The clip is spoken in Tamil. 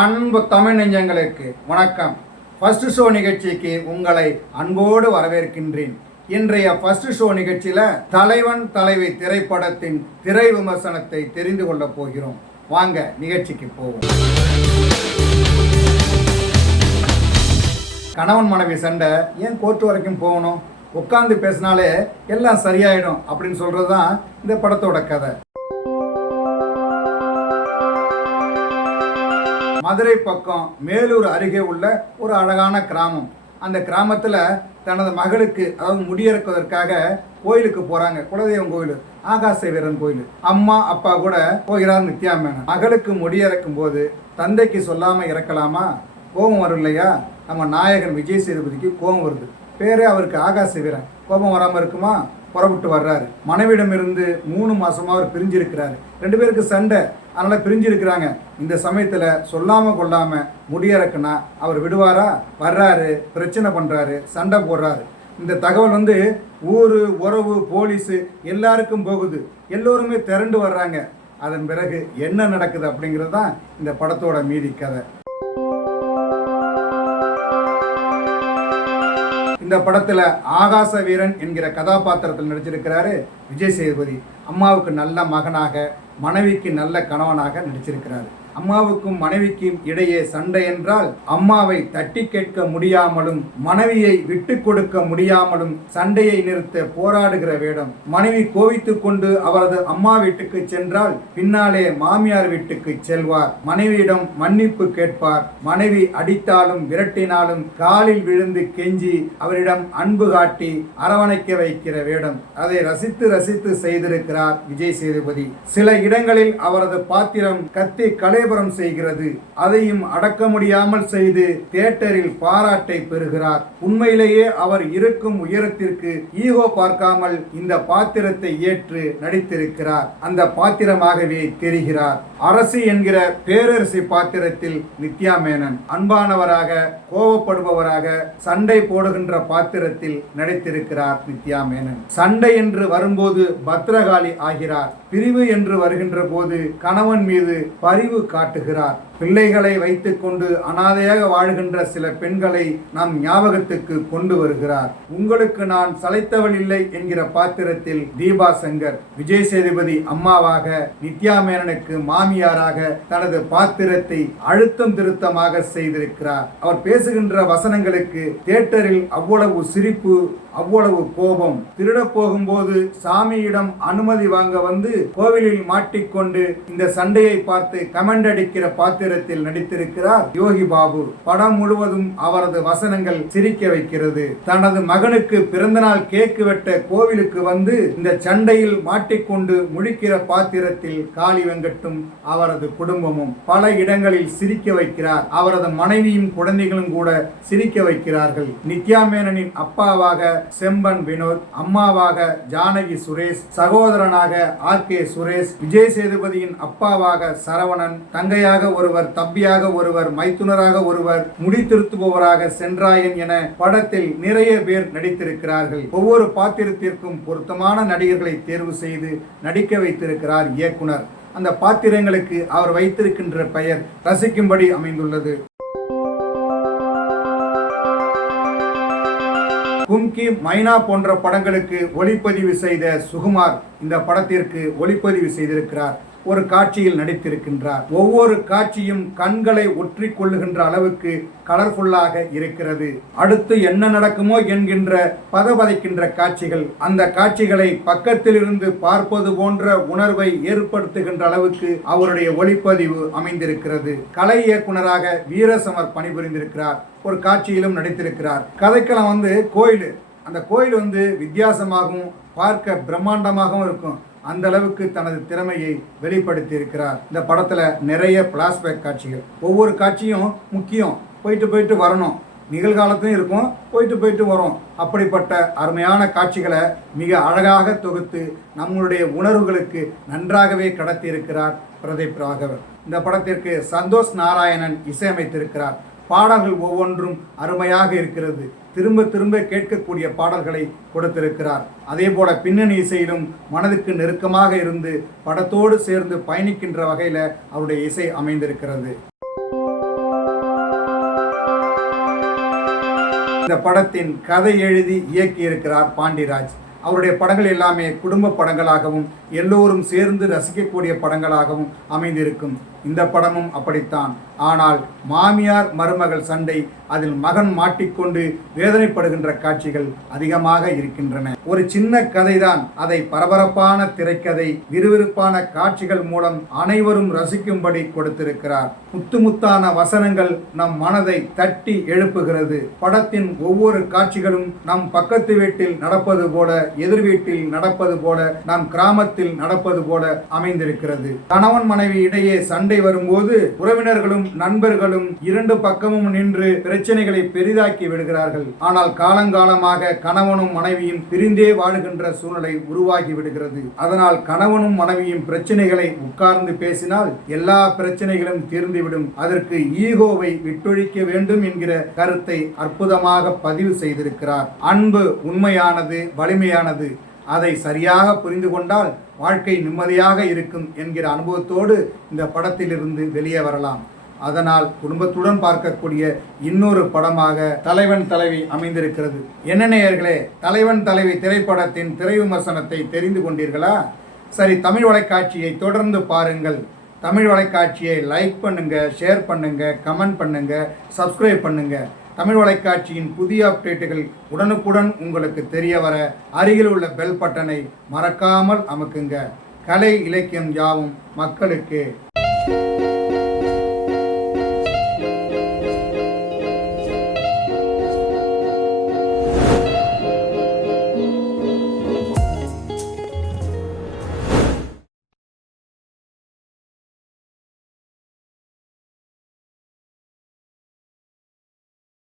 அன்பு தமிழ் நெஞ்சங்களுக்கு வணக்கம். ஃபர்ஸ்ட் ஷோ நிகழ்ச்சிக்கு உங்களை அன்போடு வரவேற்கின்றேன். இன்றைய ஃபர்ஸ்ட் ஷோ நிகழ்ச்சியில் தலைவன் தலைவி திரைப்படத்தின் திரை விமர்சனத்தை தெரிந்து கொள்ளப் போகிறோம். வாங்க நிகழ்ச்சிக்கு போவோம். கணவன் மனைவி சண்டை ஏன் கோர்ட்டு வரைக்கும் போகணும்? உட்காந்து பேசினாலே எல்லாம் சரியாயிடும் அப்படின்னு சொல்கிறது தான் இந்த படத்தோட கதை. மதுரை பக்கம் மேலூர் அருகே உள்ள ஒரு அழகான கிராமம். அந்த கிராமத்தில் தனது மகளுக்கு அதாவது முடியறக்குவதற்காக கோயிலுக்கு போகிறாங்க குலதெய்வம் கோயில் ஆகாச வீரன் கோயில். அம்மா அப்பா கூட போகிறார் நித்யா மேனன். மகளுக்கு முடியறக்கும் போது தந்தைக்கு சொல்லாமல் இறக்கலாமா? கோபம் வரும் இல்லையா? நம்ம நாயகன் விஜய் சேதுபதிக்கு கோபம் வருது. பேரே அவருக்கு ஆகாச வீரன். கோபம் வராமல் இருக்குமா? புறப்பட்டு வர்றாரு. மனைவிடமிருந்து மூணு மாதமாக அவர் பிரிஞ்சிருக்கிறாரு. ரெண்டு பேருக்கு சண்டை. அதனால பிரிஞ்சிருக்கிறாங்க. இந்த சமயத்துல சொல்லாம கொள்ளாம முடியறக்குன்னா அவர் விடுவாரா? வர்றாரு. பிரச்சனை பண்றாரு. சண்டை போடுறாரு. இந்த தகவல் வந்து ஊர் உறவு போலீஸு எல்லாருக்கும் போகுது. எல்லோருமே திரண்டு வர்றாங்க. அதன் பிறகு என்ன நடக்குது அப்படிங்கிறது தான் இந்த படத்தோட மீதி கதை. இந்த படத்தில் ஆகாச வீரன் என்கிற கதாபாத்திரத்தில் நடிச்சிருக்கிறாரு விஜய் சேதுபதி. அம்மாவுக்கு நல்ல மகனாக மனைவிக்கு நல்ல கணவனாக நடிச்சிருக்கிறாரு. அம்மாவுக்கும் மனைவிக்கும் இடையே சண்டை என்றால் அம்மாவை தட்டி கேட்க முடியாமலும் மனைவியை விட்டு கொடுக்க முடியாமலும் சண்டையை நிறுத்த போராடுகிற வேடம். மனைவி கோவித்துக் கொண்டு அவரது அம்மா வீட்டுக்கு சென்றால் பின்னாலே மாமியார் வீட்டுக்கு செல்வார். மனைவியிடம் மன்னிப்பு கேட்பார். மனைவி அடித்தாலும் விரட்டினாலும் காலில் விழுந்து கெஞ்சி அவரிடம் அன்பு காட்டி அரவணைக்க வைக்கிற வேடம். அதை ரசித்து ரசித்து செய்திருக்கிறார் விஜய் சேதுபதி. சில இடங்களில் அவரது பாத்திரம் கத்தி கலேபரம் செய்கிறது. அதையும் அடக்க முடியாமல் செய்து தியேட்டரில் பாராட்டை பெறுகிறார். உண்மையிலேயே அவர் இருக்கும் உயரத்திற்கு ஈகோ பார்க்காமல் இந்த பாத்திரத்தை ஏற்று நடித்திருக்கிறார். அந்த பாத்திரமாகவே தெரிகிறார். அரசு என்கிற பேரரசி பாத்திரத்தில் நித்யா மேனன் அன்பானவராக கோபப்படுபவராக சண்டை போடுகின்ற பாத்திரத்தில் நடித்திருக்கிறார் நித்யா மேனன் சண்டை என்று வரும்போது பத்ரகாளி ஆகிறார். பிரிவு என்று வருகின்ற போது கணவன் மீது பரிவு காட்டுகிறார். பிள்ளைகளை வைத்துக்கொண்டு அனாதையாக வாழ்கின்ற சில பெண்களை நம் ஞாபகத்துக்கு கொண்டு வருகிறார். உங்களுக்கு நான் சளைத்தவள் இல்லை என்கிற பாத்திரத்தில் தீபா சங்கர் விஜய் சேதுபதி அம்மாவாக நித்யா மேனனுக்கு மாமியாராக தனது பாத்திரத்தை அழுத்தம் திருத்தமாக செய்திருக்கிறார். அவர் பேசுகின்ற வசனங்களுக்கு தியேட்டரில் அவ்வளவு சிரிப்பு அவ்வளவு கோபம். திருட போகும்போது சாமியிடம் அனுமதி வாங்க வந்து கோவிலில் மாட்டிக்கொண்டு இந்த சண்டையை பார்த்து கமெண்ட் அடிக்கிற பாத்திரத்தில் நடித்திருக்கிறார் யோகி பாபு. படம் முழுவதும் அவரது வசனங்கள் சிரிக்க வைக்கிறது. தனது மகனுக்கு பிறந்தநாள் கேக்கு வெட்ட கோவிலுக்கு வந்து இந்த சண்டையில் மாட்டிக்கொண்டு முழிக்கிற பாத்திரத்தில் காளி வெங்கட்டும் அவரது குடும்பமும் பல இடங்களில் சிரிக்க வைக்கிறார். அவரது மனைவியும் குழந்தைகளும் கூட சிரிக்க வைக்கிறார்கள். நித்யா மேனனின் அப்பாவாக செம்பன் வினோத் அம்மாவாக ஜானகி சுரேஷ் சகோதரனாக ஆர் கே சுரேஷ் விஜய் சேதுபதியின் அப்பாவாக சரவணன் தங்கையாக ஒருவர் ஒருவர் தப்பியாக ஒருவர் மைத்துனராக ஒருவர் முடி திருத்துபவராக சென்றாயன் என படத்தில் நிறைய பேர் நடித்திருக்கிறார்கள். ஒவ்வொரு பாத்திரத்திற்கும் பொருத்தமான நடிகர்களை தேர்வு செய்து நடிக்க வைத்திருக்கிறார் இயக்குனர். அந்த பாத்திரங்களுக்கு அவர் வைத்திருக்கின்ற பெயர் ரசிக்கும்படி அமைந்துள்ளது. கும்கி மைனா போன்ற படங்களுக்கு ஒளிப்பதிவு செய்த சுகுமார் இந்த படத்திற்கு ஒளிப்பதிவு செய்திருக்கிறார். ஒரு காட்சியில் நடித்திருக்கின்றார். ஒவ்வொரு காட்சியும் கண்களை ஒற்றி கொள்ளுகின்ற அளவுக்கு கலர்ஃபுல்லாக இருக்கிறது. அடுத்து என்ன நடக்குமோ என்கின்ற பதபதைக்கின்ற காட்சிகள். அந்த காட்சிகளை பக்கத்திலிருந்து பார்ப்பது போன்ற உணர்வை ஏற்படுத்துகின்ற அளவுக்கு அவருடைய ஒளிப்பதிவு அமைந்திருக்கிறது. கலை இயக்குனராக வீரசமர் பணிபுரிந்திருக்கிறார். ஒரு காட்சியிலும் நடித்திருக்கிறார். கதைக்களம் வந்து கோயில். அந்த கோயில் வந்து வித்தியாசமாகவும் பார்க்க பிரம்மாண்டமாகவும் இருக்கும். அந்த அளவுக்கு தனது திறமையை வெளிப்படுத்தி இருக்கிறார் இந்த படத்துல நிறைய பிளாஸ்பேக் காட்சிகள். ஒவ்வொரு காட்சியும் முக்கியம். போயிட்டு போயிட்டு வரணும். நிகழ்காலத்தையும் இருக்கும். போயிட்டு போயிட்டு வரும். அப்படிப்பட்ட அருமையான காட்சிகளை மிக அழகாக தொகுத்து நம்மளுடைய உணர்வுகளுக்கு நன்றாகவே கடத்தி இருக்கிறார் பிரதீப் ராகவன். இந்த படத்திற்கு சந்தோஷ் நாராயணன் இசையமைத்திருக்கிறார். பாடல்கள் ஒவ்வொன்றும் அருமையாக இருக்கிறது. திரும்ப திரும்ப கேட்கக்கூடிய பாடல்களை கொடுத்திருக்கிறார். அதே போல பின்னணி இசையிலும் மனதுக்கு நெருக்கமாக இருந்து படத்தோடு சேர்ந்து பயணிக்கின்ற வகையில் அவருடைய இசை அமைந்திருக்கிறது. இந்த படத்தின் கதை எழுதி இயக்கியிருக்கிறார் பாண்டிராஜ் அவருடைய படங்கள் எல்லாமே குடும்ப படங்களாகவும் எல்லோரும் சேர்ந்து ரசிக்கக்கூடிய படங்களாகவும் அமைந்திருக்கும். இந்த படமும் அப்படித்தான். ஆனால் மாமியார் மருமகள் சண்டை அதில் மகன் மாட்டிக்கொண்டு வேதனைப்படுகின்ற காட்சிகள் அதிகமாக இருக்கின்றன. ஒரு சின்ன கதைதான். அதை பரபரப்பான திரைக்கதை விறுவிறுப்பான காட்சிகள் மூலம் அனைவரும் ரசிக்கும்படி கொடுத்திருக்கிறார். முத்து முத்தான வசனங்கள் நம் மனதை தட்டி எழுப்புகிறது. படத்தின் ஒவ்வொரு காட்சிகளும் நம் பக்கத்து வீட்டில் நடப்பது போல எதிர் வீட்டில் நடப்பது போல நம் கிராமத்தில் நடப்பது போல அமைந்திருக்கிறது. கணவன் மனைவி இடையே சண்டை வரும்போது உறவினர்களும் நண்பர்களும் இரண்டு பக்கமும் நின்று பிரச்சனைகளை பெரிதாக்கி விடுகிறார்கள். ஆனால் காலங்காலமாக கணவனும் மனைவியும் பிரிந்தே வாழ்கின்ற சூழ்நிலை உருவாகி விடுகிறது. அதனால் கணவனும் மனைவியும் பிரச்சனைகளை உட்கார்ந்து பேசினால் எல்லா பிரச்சனைகளும் தீர்ந்துவிடும். அதற்கு ஈகோவை விட்டொழிக்க வேண்டும் என்கிற கருத்தை அற்புதமாக பதிவு செய்திருக்கிறார். அன்பு உண்மையானது வலிமையானது. அதை சரியாக புரிந்து கொண்டால் வாழ்க்கை நிம்மதியாக இருக்கும் என்கிற அனுபவத்தோடு இந்த படத்திலிருந்து வெளியே வரலாம். அதனால் குடும்பத்துடன் பார்க்கக்கூடிய இன்னொரு படமாக தலைவன் தலைவி அமைந்திருக்கிறது. என்ன நேயர்களே தலைவன் தலைவி திரைப்படத்தின் திரை விமர்சனத்தை தெரிந்து கொண்டீர்களா? சரி தமிழ் வலைக்காட்சியை தொடர்ந்து பாருங்கள். தமிழ் வலைக்காட்சியை லைக் பண்ணுங்கள் ஷேர் பண்ணுங்கள் கமெண்ட் பண்ணுங்கள் சப்ஸ்கிரைப் பண்ணுங்கள் தமிழ் வலைக்காட்சியின் புதிய அப்டேட்டுகள் உடனுக்குடன் உங்களுக்கு தெரிய வர அருகில் உள்ள பெல் பட்டனை மறக்காமல் அமுக்குங்க. கலை இலக்கியம் யாவும் மக்களுக்கு